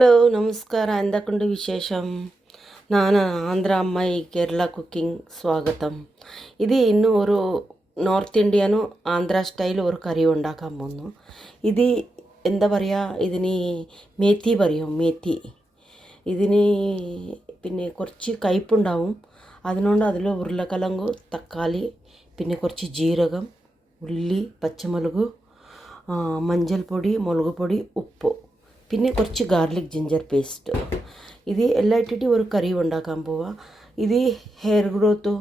Hello നമസ്കാരം. എന്തൊക്കെയുണ്ട് വിശേഷം? ഞാൻ ആന്ധ്ര അമ്മായി കേരള കുക്കിംഗ് സ്വാഗതം. ഇത് ഇന്ന് ഒരു നോർത്ത് ഇന്ത്യനും ആന്ധ്ര സ്റ്റൈൽ ഒരു കറി ഉണ്ടാക്കാൻ പോകുന്നു. ഇത് എന്താ പറയുക, ഇതിന് മേത്തി പറയും, മേത്തി. ഇതിന് പിന്നെ കുറച്ച് കയ്പുണ്ടാവും. അതിനോണ്ട് അതിൽ ഉരുളക്കിഴങ്ങ്, തക്കാളി, പിന്നെ കുറച്ച് ജീരകം, ഉള്ളി, പച്ചമുളക്, മഞ്ഞൾപ്പൊടി, മുളക് പൊടി, ഉപ്പ്, പിന്നെ കുറച്ച് ഗാർലിക് ജിഞ്ചർ പേസ്റ്റ്. ഇത് എല്ലാം ഇട്ടിട്ട് ഒരു കറി ഉണ്ടാക്കാൻ പോവാം. ഇത് ഹെയർ ഗ്രോത്തോ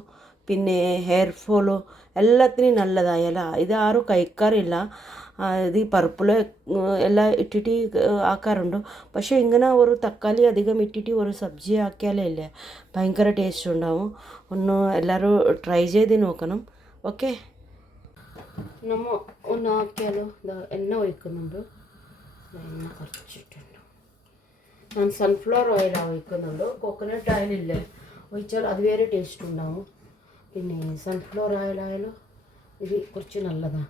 പിന്നെ ഹെയർ ഫോളോ എല്ലാത്തിനും നല്ലതായല്ല. ഇത് ആരും കഴിക്കാറില്ല. ഇത് പർപ്പിൾ എല്ലാം ഇട്ടിട്ട് ആക്കാറുണ്ട്. പക്ഷേ ഇങ്ങനെ ഒരു തക്കാളി അധികം ഇട്ടിട്ട് ഒരു സബ്ജി ആക്കിയാലേ ഇല്ലേ ഭയങ്കര ടേസ്റ്റ് ഉണ്ടാവും. ഒന്ന് എല്ലാവരും ട്രൈ ചെയ്ത് നോക്കണം. ഓക്കെ, നമ്മൾ ഒന്ന് ആക്കിയാലോ. എണ്ണ ഒഴിക്കുന്നുണ്ട്. എണ്ണ കുറച്ചിട്ടുണ്ട്. ഞാൻ സൺഫ്ലവർ ഓയിലാണ് ഒഴിക്കുന്നുണ്ട്. കോക്കനട്ട് ഓയിലില്ലേ ഒഴിച്ചാൽ അത് വേറെ ടേസ്റ്റ് ഉണ്ടാവും. പിന്നെ സൺഫ്ലവർ ഓയിലായാലും ഇത് കുറച്ച് നല്ലതാണ്.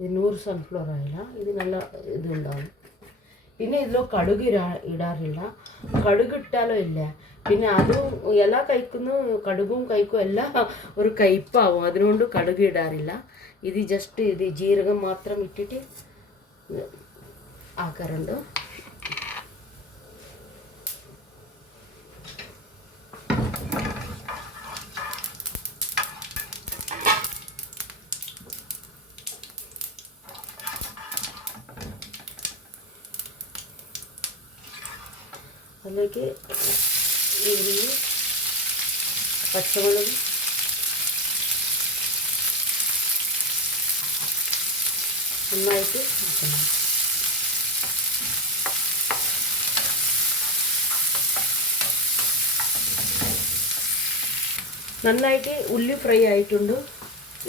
ഇത് 100 സൺഫ്ലവർ ഓയിലാണ്. ഇത് നല്ല ഇതുണ്ടാവും. പിന്നെ ഇതിലോ കടുക് ഇടാറില്ല. കടുക് ഇട്ടാലോ ഇല്ല, പിന്നെ അതും എല്ലാ കഴിക്കുന്നു, കടുകും കഴിക്കും എല്ലാം ഒരു കയ്പാവും. അതിനോണ്ട് കടുക് ഇടാറില്ല. ഇത് ജസ്റ്റ് ഇത് ജീരകം മാത്രം ഇട്ടിട്ട് ആക്കാറുണ്ട്. അതിലേക്ക് ഉള്ളി, പച്ചമുളക്, നന്നായിട്ട് വെക്കണം. നന്നായിട്ട് ഉള്ളി ഫ്രൈ ആയിട്ടുണ്ട്.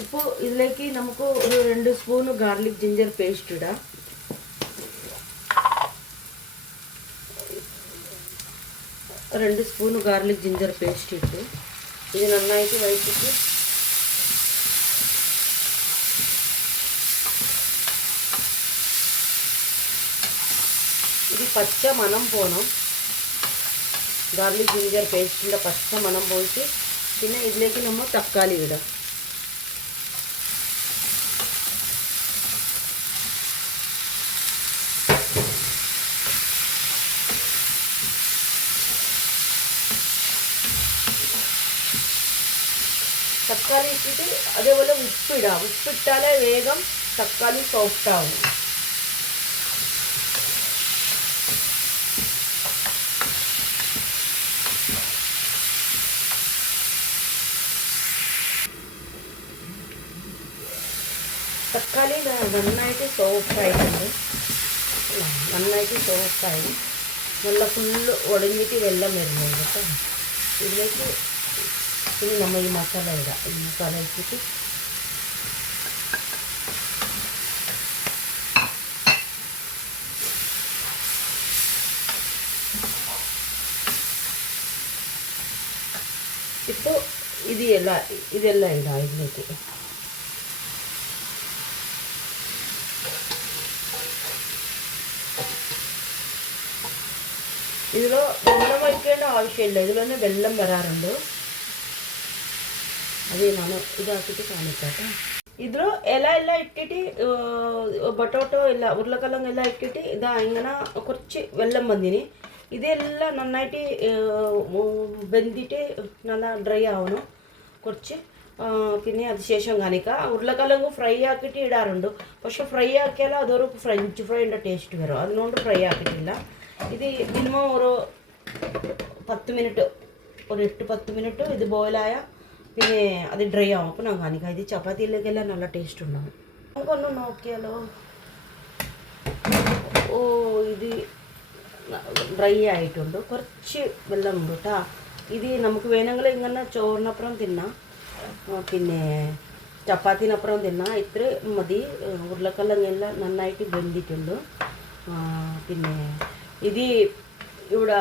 ഇപ്പോൾ ഇതിലേക്ക് നമുക്ക് ഒരു 2 സ്പൂൺ ഗാർലിക് ജിഞ്ചർ പേസ്റ്റ് ഇടാം. രണ്ട് സ്പൂൺ ഗാർലിക് ജിഞ്ചർ പേസ്റ്റ് ഇട്ട് ഇത് നന്നായിട്ട് വഴറ്റിട്ട് ഇത് പച്ച മണം പോകണം. ഗാർലിക് ജിഞ്ചർ പേസ്റ്റിൻ്റെ പച്ച മണം പോയിട്ട് പിന്നെ ഇതിലേക്ക് നമ്മൾ തക്കാളി ഇടാം. തക്കാളി ഇട്ടിട്ട് അതേപോലെ ഉപ്പിടാം. ഉപ്പിട്ടാലേ വേഗം തക്കാളി സോഫ്റ്റ് ആവും. തക്കാളി നന്നായിട്ട് സോഫ്റ്റായിട്ടുണ്ട്. നന്നായിട്ട് സോഫ്റ്റായി നല്ല ഫുള്ള് ഉടഞ്ഞിട്ട് വെള്ളം വരുന്നുണ്ട് കേട്ടോ. ഇതിലേക്ക് ഇനി നമ്മൾ ഈ മസാല ഇടാം. ഈ മസാല ഇട്ടിട്ട് ഇപ്പോൾ ഇതെല്ലാം ഇടാം ഇതിലേക്ക്. ഇതിൽ വെള്ളം ഒഴിക്കേണ്ട ആവശ്യമില്ല. ഇതിലൊന്ന് വെള്ളം വരാറുണ്ട്. അത് ഞാൻ ഇതാക്കിയിട്ട് കാണിക്കാം. ഇതിൽ എല്ലാം ഇട്ടിട്ട് പൊട്ടോട്ടോ എല്ലാം ഉരുളക്കിഴങ്ങ് എല്ലാം ഇട്ടിട്ട് ഇതാ ഇങ്ങനെ കുറച്ച് വെള്ളം വന്നിന്. ഇതെല്ലാം നന്നായിട്ട് വെന്തിട്ട് നല്ല ഡ്രൈ ആവണം കുറച്ച്. പിന്നെ അതിനുശേഷം കാണിക്കാം. ഉരുളക്കിഴങ്ങ് ഫ്രൈ ആക്കിയിട്ട് ഇടാറുണ്ട്. പക്ഷെ ഫ്രൈ ആക്കിയാൽ അതൊരു ഫ്രഞ്ച് ഫ്രൈൻ്റെ ടേസ്റ്റ് വരും. അതിനോണ്ട് ഫ്രൈ ആക്കിയിട്ടില്ല. ഇത് മിനിമം ഒരു 10 മിനിറ്റ്, ഒരു 8-10 മിനിറ്റ് ഇത് ബോയിലായ പിന്നെ അത് ഡ്രൈ ആവും. അപ്പോൾ ഞാൻ കാണിക്കാം. ഇത് ചപ്പാത്തിയിലേക്കെല്ലാം നല്ല ടേസ്റ്റ് ഉണ്ടാവും. നമുക്കൊന്ന് നോക്കിയാലോ. ഓ, ഇത് ഡ്രൈ ആയിട്ടുണ്ട്. കുറച്ച് വെള്ളമുണ്ട് കേട്ടോ. ഇത് നമുക്ക് വേണമെങ്കിൽ ഇങ്ങനെ ചോറിനപ്പുറം തിന്നാം, പിന്നെ ചപ്പാത്തിനപ്പുറം തിന്നാം. ഇത്ര മതി. ഉരുളക്കിഴങ്ങെല്ലാം നന്നായിട്ട് വെന്തിട്ടുണ്ട്. പിന്നെ ഇത് ഇവിടെ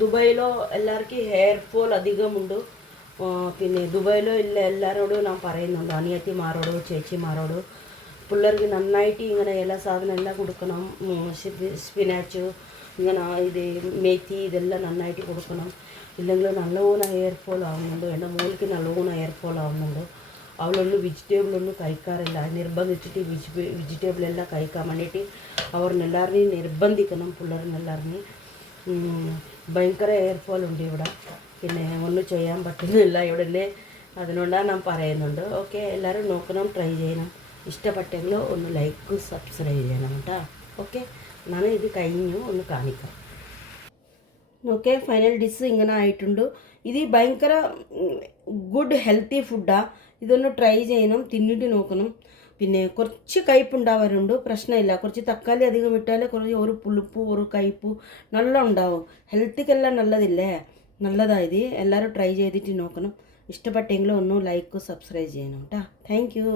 ദുബായിലോ എല്ലാവർക്കും ഹെയർ ഫോൾ അധികമുണ്ട്. പിന്നെ ദുബായിലോ ഇല്ല എല്ലാവരോടും ഞാൻ പറയുന്നുണ്ട്, അനിയത്തിമാരോടോ ചേച്ചിമാരോടോ പിള്ളേർക്ക് നന്നായിട്ട് ഇങ്ങനെ എല്ലാ സാധനം എല്ലാം കൊടുക്കണം. സ്പിനാച്ച് ഇങ്ങനെ ഇത് മേത്തി ഇതെല്ലാം നന്നായിട്ട് കൊടുക്കണം. ഇല്ലെങ്കിൽ നല്ലോണം ഹെയർ ഫോൾ ആവുന്നുണ്ട്. എൻ്റെ മോൾക്ക് നല്ലോണം ഹെയർ ഫോൾ ആവുന്നുണ്ട്. അവളൊന്നും വെജിറ്റബിളൊന്നും കഴിക്കാറില്ല. നിർബന്ധിച്ചിട്ട് വെജിറ്റബിളെല്ലാം കഴിക്കാൻ വേണ്ടിയിട്ട് അവരെല്ലാവരെയും നിർബന്ധിക്കണം. പിള്ളേരെല്ലാവരെയും ഭയങ്കര ഹെയർ ഫോൾ ഉണ്ട് ഇവിടെ. പിന്നെ ഒന്നും ചെയ്യാൻ പറ്റുന്നില്ല ഇവിടെ. അതിനോടാണ് ഞാൻ പറയുന്നുണ്ട്. ഓക്കെ, എല്ലാവരും നോക്കണം, ട്രൈ ചെയ്യണം. ഇഷ്ടപ്പെട്ടെങ്കിൽ ഒന്ന് ലൈക്ക് സബ്സ്ക്രൈബ് ചെയ്യണം കേട്ടോ. ഓക്കെ, ഞാൻ ഇത് കഴിഞ്ഞു ഒന്ന് കാണിക്കാം. ഓക്കെ, ഫൈനൽ ഡിഷ് ഇങ്ങനെ ആയിട്ടുണ്ട്. ഇത് ഭയങ്കര ഗുഡ് ഹെൽത്തി ഫുഡാണ്. ഇതൊന്ന് ട്രൈ ചെയ്യണം, തിന്നിട്ട് നോക്കണം. പിന്നെ കുറച്ച് കയ്പുണ്ടാവാറുണ്ട്, പ്രശ്നമില്ല. കുറച്ച് തക്കാളി അധികം ഇട്ടാൽ കുറച്ച് ഒരു പുളിപ്പ് ഒരു കയ്പ് നല്ല ഉണ്ടാവും. ഹെൽത്തിക്കെല്ലാം നല്ലതില്ലേ, നല്ലതായത്. എല്ലാവരും ട്രൈ ചെയ്തിട്ട് നോക്കണം. ഇഷ്ടപ്പെട്ടെങ്കിലും ഒന്ന് ലൈക്ക് സബ്സ്ക്രൈബ് ചെയ്യണം കേട്ടോ. Thank you.